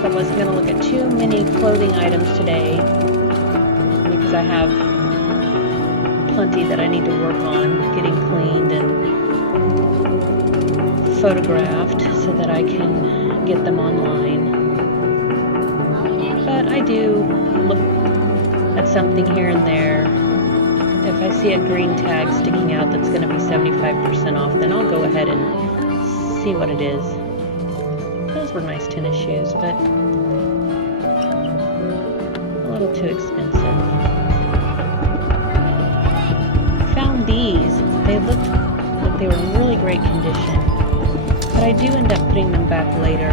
myself I wasn't going to look at too many clothing items today because I have plenty that I need to work on getting cleaned and photographed so that I can get them online. But I do look at something here and there. If I see a green tag sticking out that's going to be 75% off, then I'll go ahead and see what it is. Those were nice tennis shoes, but a little too expensive. Found these. They looked like they were in really great condition, but I do end up putting them back later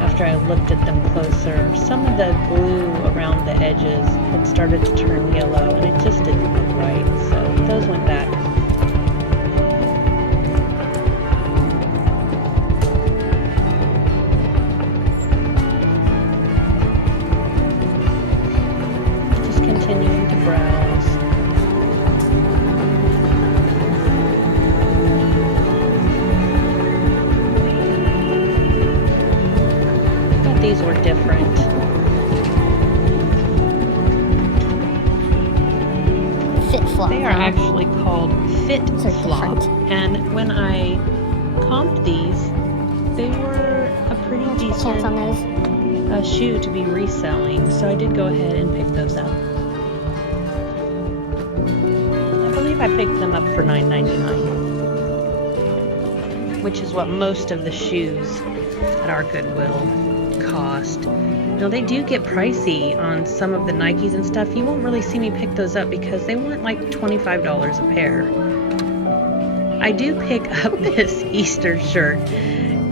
after I looked at them closer. Some of the glue around the edges had started to turn yellow, and it just didn't look right, so those went back. Just continuing to browse. But these were different. They are actually called Fit Flop, and when I comped these, they were a pretty decent shoe to be reselling, so I did go ahead and pick those up. I believe I picked them up for $9.99, which is what most of the shoes at our Goodwill cost. Now, they do get pricey on some of the Nikes and stuff. You won't really see me pick those up because they weren't like $25 a pair. I do pick up this Easter shirt.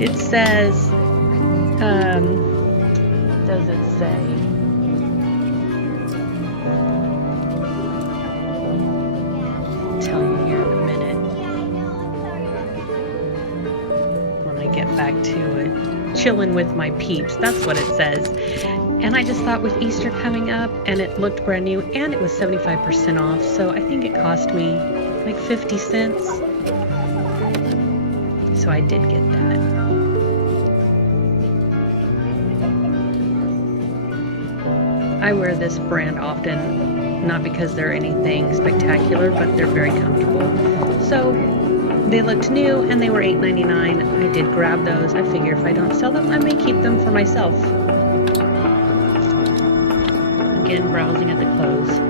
It says, does it say? I'll tell you here in a minute when I get back to it. Chilling with my peeps, that's what it says. And I just thought with Easter coming up and it looked brand new and it was 75% off, so I think it cost me like 50 cents. So I did get that. I wear this brand often, not because they're anything spectacular, but they're very comfortable. So they looked new and they were $8.99. I did grab those. I figure if I don't sell them, I may keep them for myself. Again, browsing at the clothes.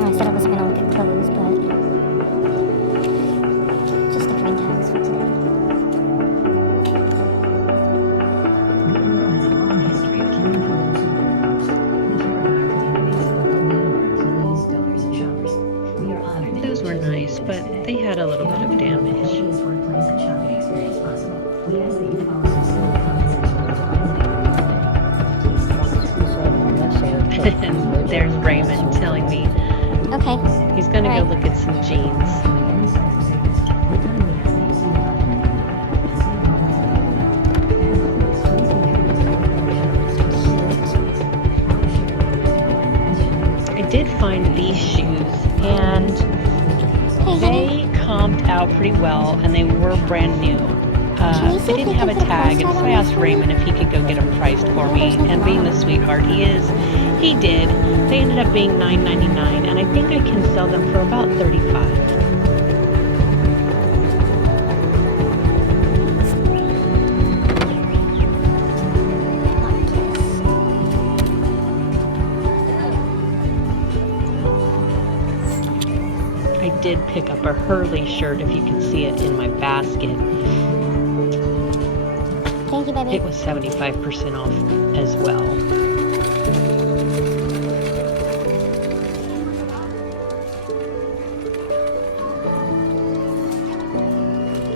I said I wasn't going to look at clothes, but just the green tags for today. GOODWILL has a long history of caring for those who need most. We care about our communities and local employees, donors, and shoppers. We are honored that Those were nice, but they had a little bit of damage. happiest workplace and shopping experience possible. We ask that you follow some simple comments and tools And there's Raymond telling me Okay. he's going to All go right. look at some jeans. I did find these shoes, and they comped out pretty well, and they were brand new. Can you see They if didn't you have a can put a tag, price and tag so on I asked this? Raymond if he could go get them priced for me, and being the sweetheart he is, he did. They ended up being $9.99, and I think I can sell them for about $35. I did pick up a Hurley shirt, if you can see it in my basket. Thank you, baby. It was 75% off as well.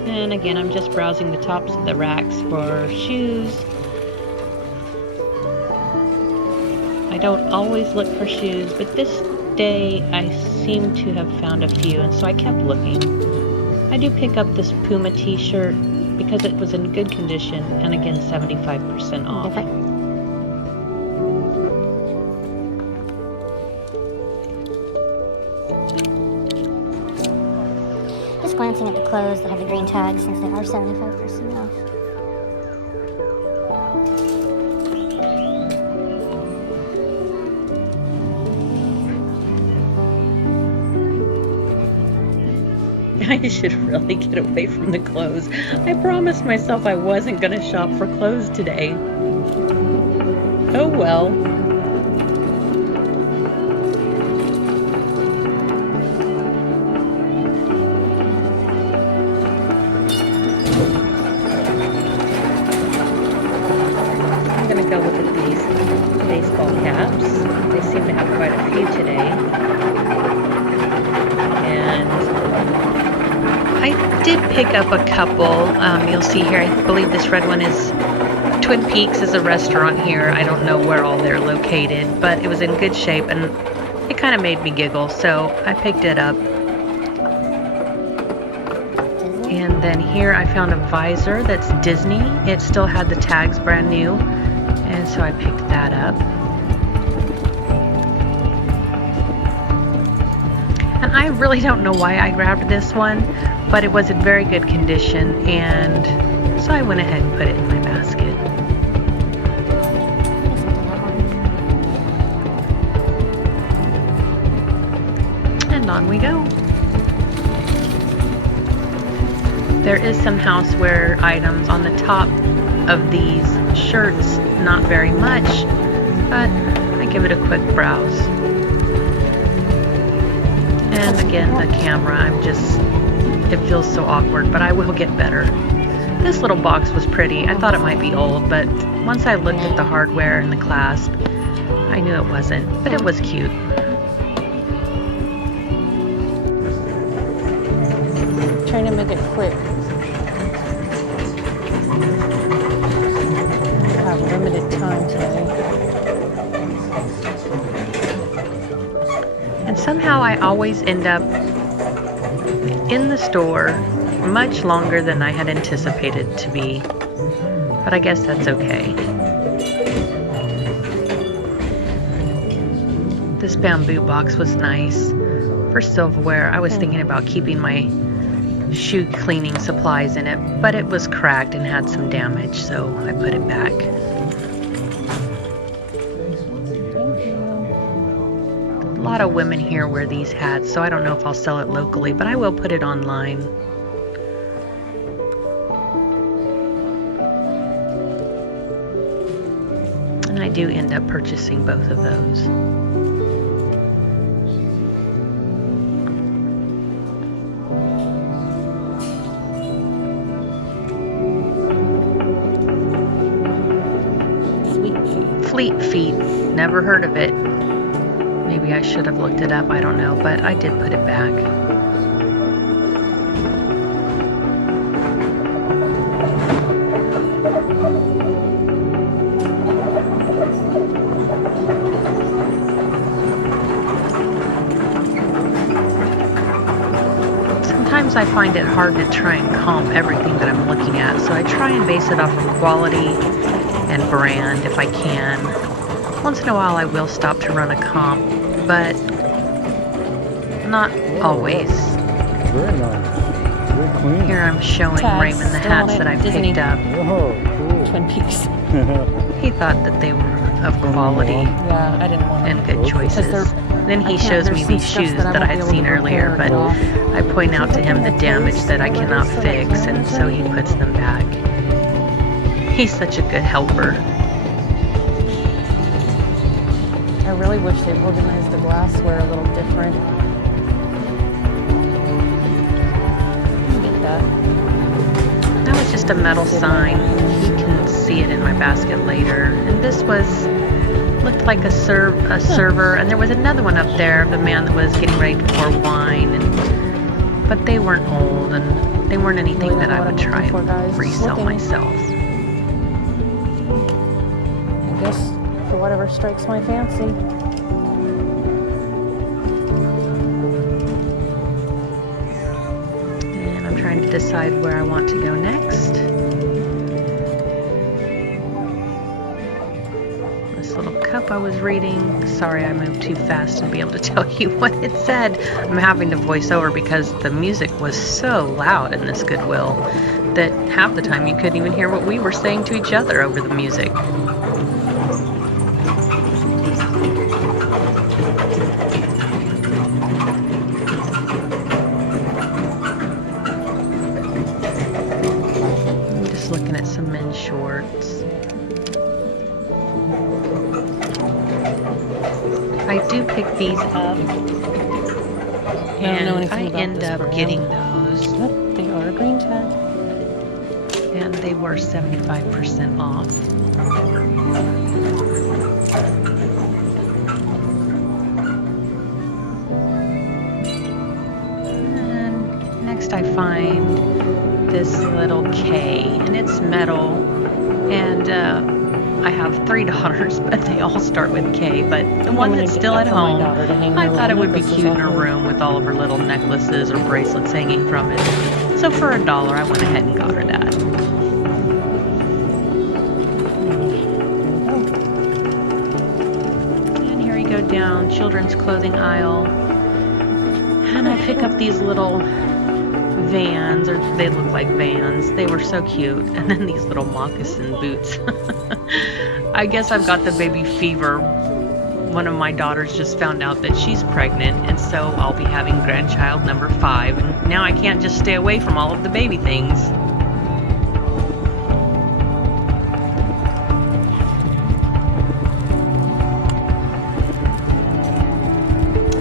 And again, I'm just browsing the tops of the racks for shoes. I don't always look for shoes, but this day I seem to have found a few, and so I kept looking. I do pick up this Puma t-shirt because it was in good condition, and again 75% off. Just glancing at the clothes that have the green tags since they are 75% off. I should really get away from the clothes. I promised myself I wasn't going to shop for clothes today. Oh well. I'm going to go look at these baseball caps. They seem to have quite a few today. And I did pick up a couple. You'll see here, I believe this red one is Twin Peaks is a restaurant here. I don't know where all they're located, but it was in good shape and it kind of made me giggle, so I picked it up. And then here I found a visor that's Disney. It still had the tags brand new, and so I picked that up. And I really don't know why I grabbed this one, but it was in very good condition, and so I went ahead and put it in my basket. And on we go. There is some houseware items on the top of these shirts, not very much, but I give it a quick browse. And again, the camera, it feels so awkward, but I will get better. This little box was pretty. I thought it might be old, but once I looked at the hardware and the clasp, I knew it wasn't, but it was cute. Trying to make it quick. I have limited time today. And somehow I always end up in the store much longer than I had anticipated to be. But I guess that's okay. This bamboo box was nice for silverware. I was thinking about keeping my shoe cleaning supplies in it, but it was cracked and had some damage, so I put it back. A lot of women here wear these hats, so I don't know if I'll sell it locally, but I will put it online. And I do end up purchasing both of those. Fleet Feet, never heard of it. Maybe I should have looked it up, I don't know, but I did put it back. Sometimes I find it hard to try and comp everything that I'm looking at, so I try and base it off of quality and brand if I can. Once in a while I will stop to run a comp, but not always. Very nice. Very clean. Here I'm showing Tags Raymond the still hats on that it, I Disney. picked up. Oh, cool. Twin Peaks. He thought that they were of quality Yeah, I didn't want and to. good choices. Then he shows me these shoes that I had seen earlier, but I point out to him the damage that I cannot fix, and so he puts them back. He's such a good helper. I really wish they organized the glassware a little different. Get that. That was just a metal sign. You can see it in my basket later. And this looked like a server, and there was another one up there of the man that was getting ready to pour wine. But they weren't old, and they weren't anything that I would try and resell myself. I guess for whatever strikes my fancy. And I'm trying to decide where I want to go next. This little cup I was reading. Sorry I moved too fast to be able to tell you what it said. I'm having to voice over because the music was so loud in this Goodwill that half the time you couldn't even hear what we were saying to each other over the music. I do pick these up, I don't know and anything I about end this up brand. getting those, Oh, they are a green tag. and they were 75% off. And next I find this little K, and it's metal, and I have 3 daughters, but they all start with K. But the I'm one gonna that's get still that at for my home, daughter to hang I her thought it little would be necklaces cute in her off of. room with all of her little necklaces or bracelets hanging from it. So for $1, I went ahead and got her that. And here you go down children's clothing aisle, and I pick up these little Vans, or they look like Vans. They were so cute. And then these little moccasin boots. I guess I've got the baby fever. One of my daughters just found out that she's pregnant, and so I'll be having grandchild number 5, and now I can't just stay away from all of the baby things.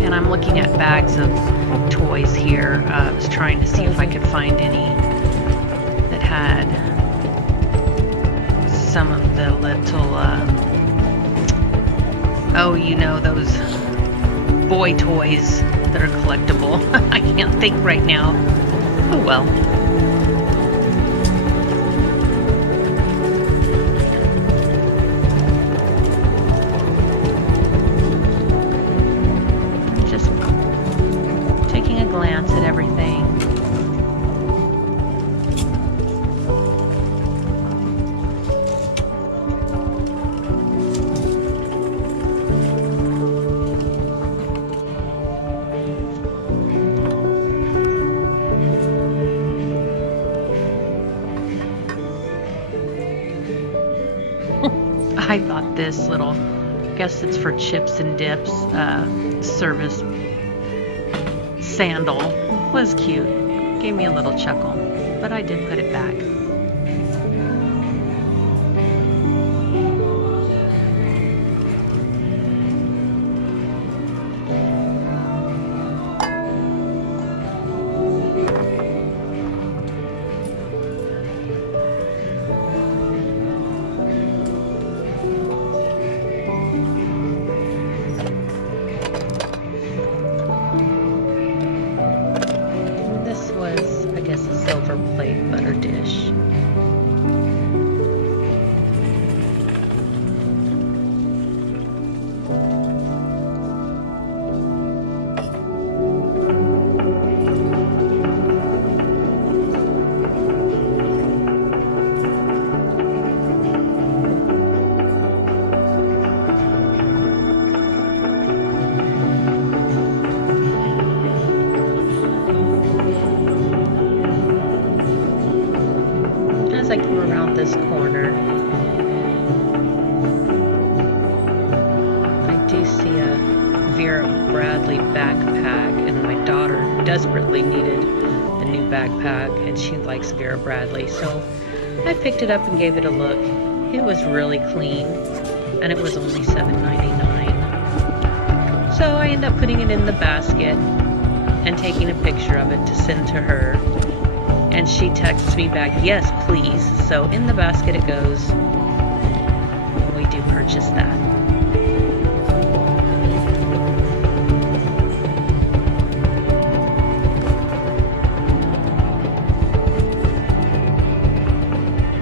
And I'm looking at bags of toys here. I was trying to see if I could find any that had some of the little, oh, you know, those boy toys that are collectible. I can't think right now. Oh well. Just taking a glance at everything. I thought this little, I guess it's for chips and dips, service sandal was cute. Gave me a little chuckle, but I did put it back. This was, I guess, a silver plate butter dish. As I come around this corner, I do see a Vera Bradley backpack, and my daughter desperately needed a new backpack, and she likes Vera Bradley, so I picked it up and gave it a look. It was really clean, and it was only $7.99. So I end up putting it in the basket and taking a picture of it to send to her. And she texts me back, yes, please. So in the basket it goes. We do purchase that.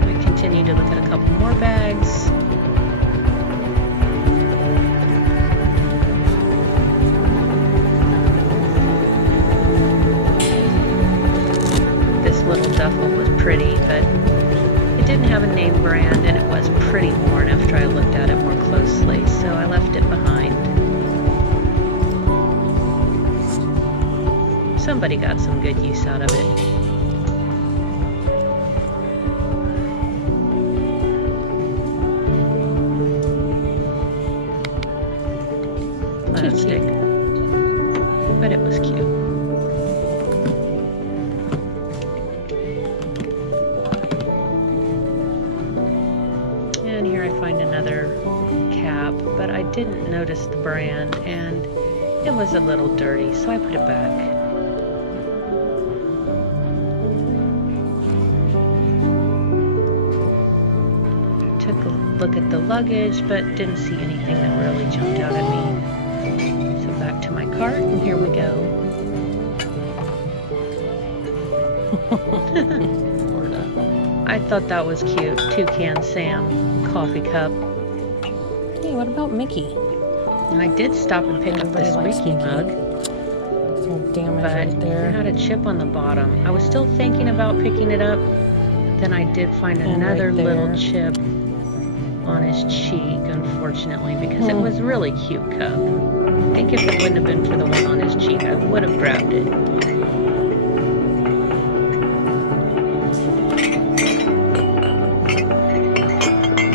We continue to look at a couple more bags. Little duffel was pretty, but it didn't have a name brand, and it was pretty worn after I looked at it more closely, so I left it behind. Somebody got some good use out of it. Plastic, but it was cute. And here I find another cap, but I didn't notice the brand, and it was a little dirty, so I put it back. Took a look at the luggage, but didn't see anything that really jumped out at me. So back to my cart, and here we go. I thought that was cute. Toucan Sam coffee cup. Hey, what about Mickey? And I did stop and pick up Everybody this likes Mickey Mickey. mug, It's all damage but right it there. had a chip on the bottom. I was still thinking about picking it up. Then I did find And another right little there. chip on his cheek, unfortunately, because it was a really cute cup. I think if it wouldn't have been for the one on his cheek, I would have grabbed it.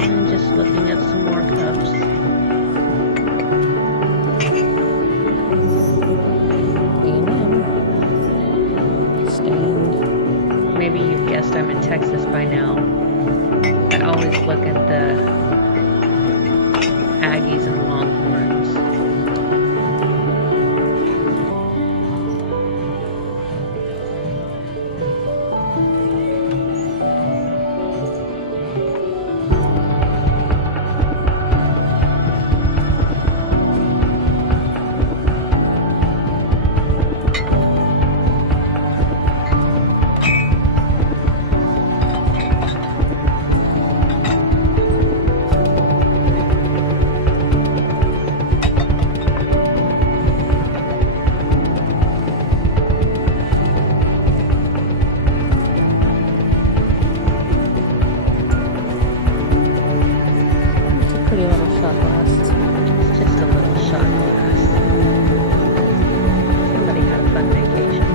And just looking at some more cups. A&M. Stained. Maybe you've guessed I'm in Texas by now. I always look at the Aggies and Longhorns. It's a pretty little shot glass. It's just a little shot glass. Somebody had a fun vacation.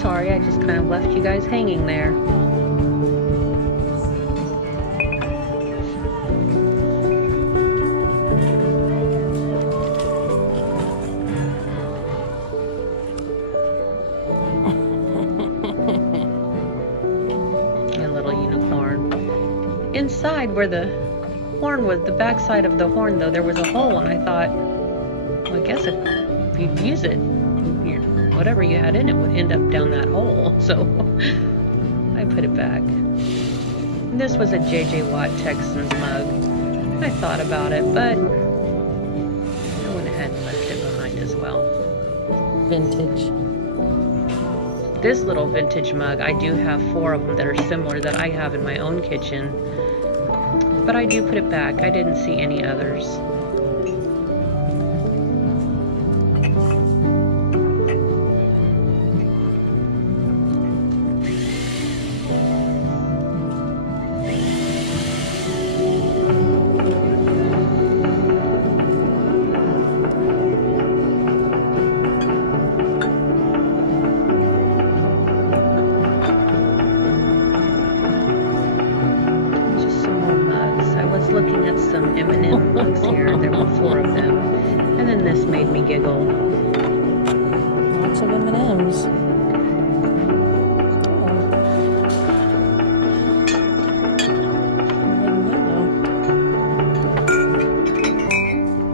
Sorry, I just kind of left you guys hanging there. A little unicorn. Inside where the horn was, the backside of the horn though, there was a hole, and I thought, well, I guess if you'd use it, whatever you had in it would end up down that hole. So I put it back. This was a J.J. Watt Texans mug. I thought about it, but I went ahead and left it behind as well. Vintage. This little vintage mug, I do have 4 of them that are similar that I have in my own kitchen. But I do put it back. I didn't see any others. Just some more mugs. I was looking at some M&M mugs here. There were 4 of them. And then this made me giggle. Lots of M&Ms.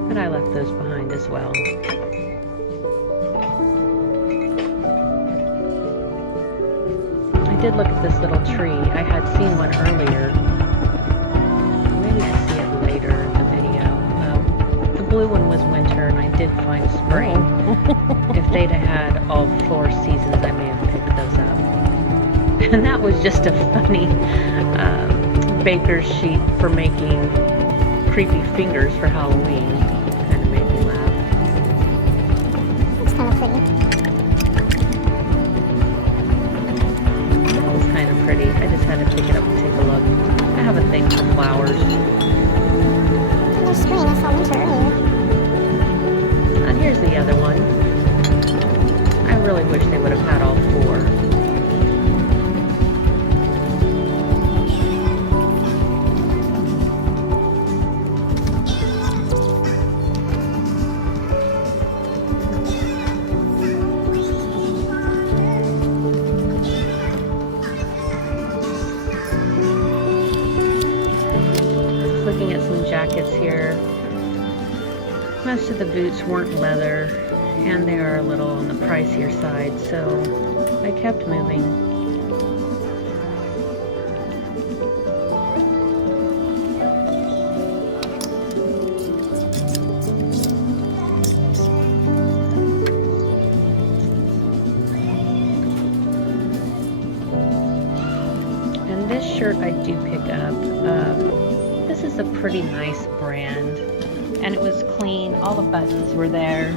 But I left those behind as well. I did look at this little tree. I had seen one earlier. Maybe I see it later in the video. The blue one was winter, and I did find spring. If they'd have had all 4 seasons, I may have picked those up. And that was just a funny baker's sheet for making creepy fingers for Halloween. Kind of made me laugh. That's kind of pretty. That was kind of pretty. I just had to pick it up and take a look. I have a thing for flowers. There's spring. I saw winter earlier. And here's the other one. I really wish they would have had all 4. some jackets here. Most of the boots weren't leather, and they are a little on the pricier side, so I kept moving. And this shirt I do pick up. This is a pretty nice brand, and it was clean. All the buttons were there,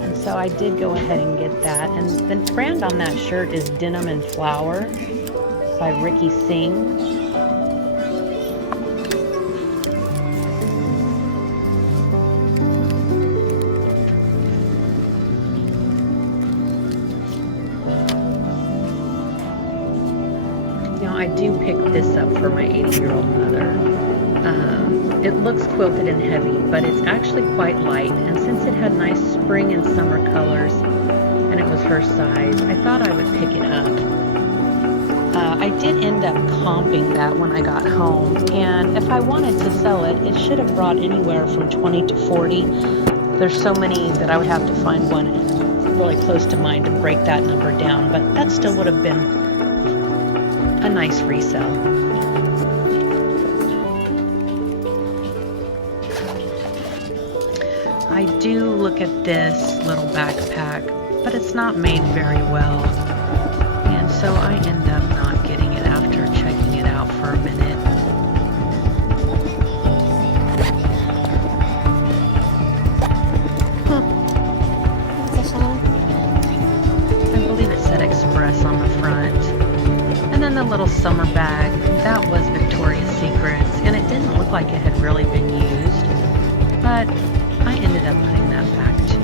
and so I did go ahead and get that. And the brand on that shirt is Denim and Flower by Ricky Singh. I do pick this up for my 80-year-old mother. It looks quilted and heavy, but it's actually quite light, and since it had nice spring and summer colors and it was her size, I thought I would pick it up. I did end up comping that when I got home, and if I wanted to sell it, it should have brought anywhere from 20 to 40. There's so many that I would have to find one really close to mine to break that number down, but that still would have been a nice resale. I do look at this little backpack, but it's not made very well, and so I end up not getting it after checking it out for a minute. That's a shame. I believe it said Express on the front. And then the little summer bag, that was Victoria's Secret's, and it didn't look like it had really been used, but I ended up putting that back too.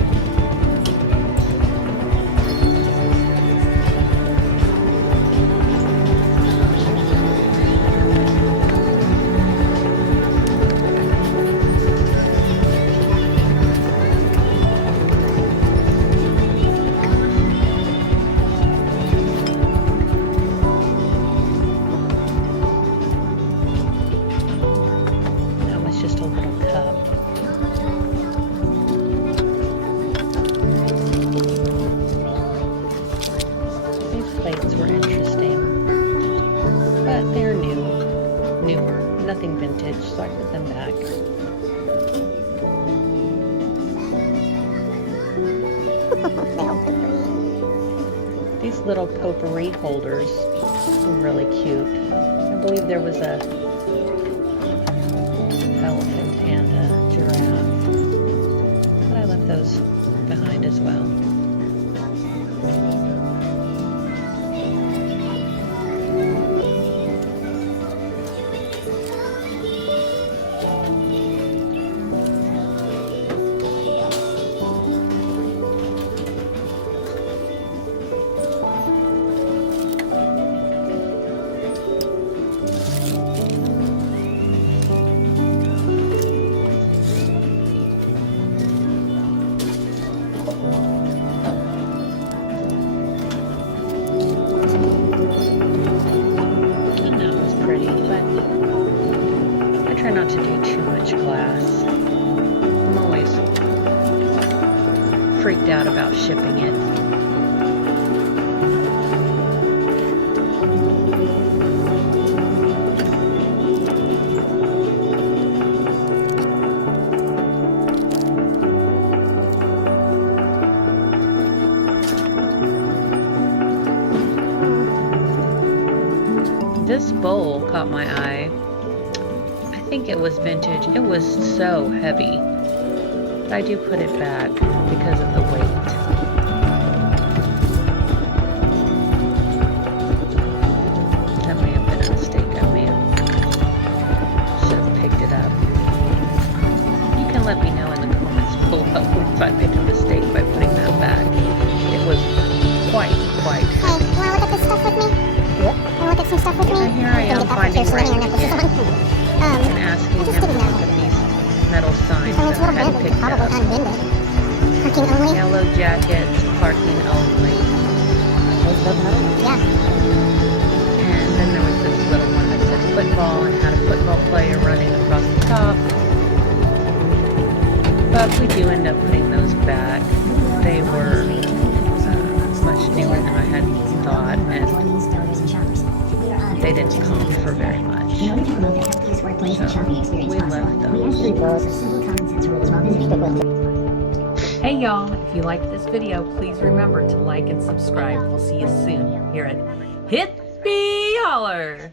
That was just a little cup. Plates were interesting, but they're newer, nothing vintage, so I put them back. These little potpourri holders were really cute. I believe there was a elephant and a giraffe, but I left those behind as well. Not to do too much glass. I'm always freaked out about shipping it. This bowl caught my eye. I think it was vintage. It was so heavy, but I do put it back because of the weight. That may have been a mistake. Should have picked it up. You can let me know in the comments below if I made a mistake by putting that back. It was quite Hey, heavy. you wanna look at this stuff with me? Yep. Wanna look at some stuff with me? And here I am finding Rain rain necklaces again. on. And asking I just him to didn't look know. at these metal signs I mean, it's that I well hadn't branded, picked probably up. unbended. Parking only? Yellow jackets, parking only. Yeah. And then there was this little one that said football and had a football player running across the top. do end up putting those back. They were much newer than I had thought, and they didn't comp for very much. So we left those. Hey y'all, if you liked this video, please remember to like and subscribe. We'll see you soon here at Hippie Holler.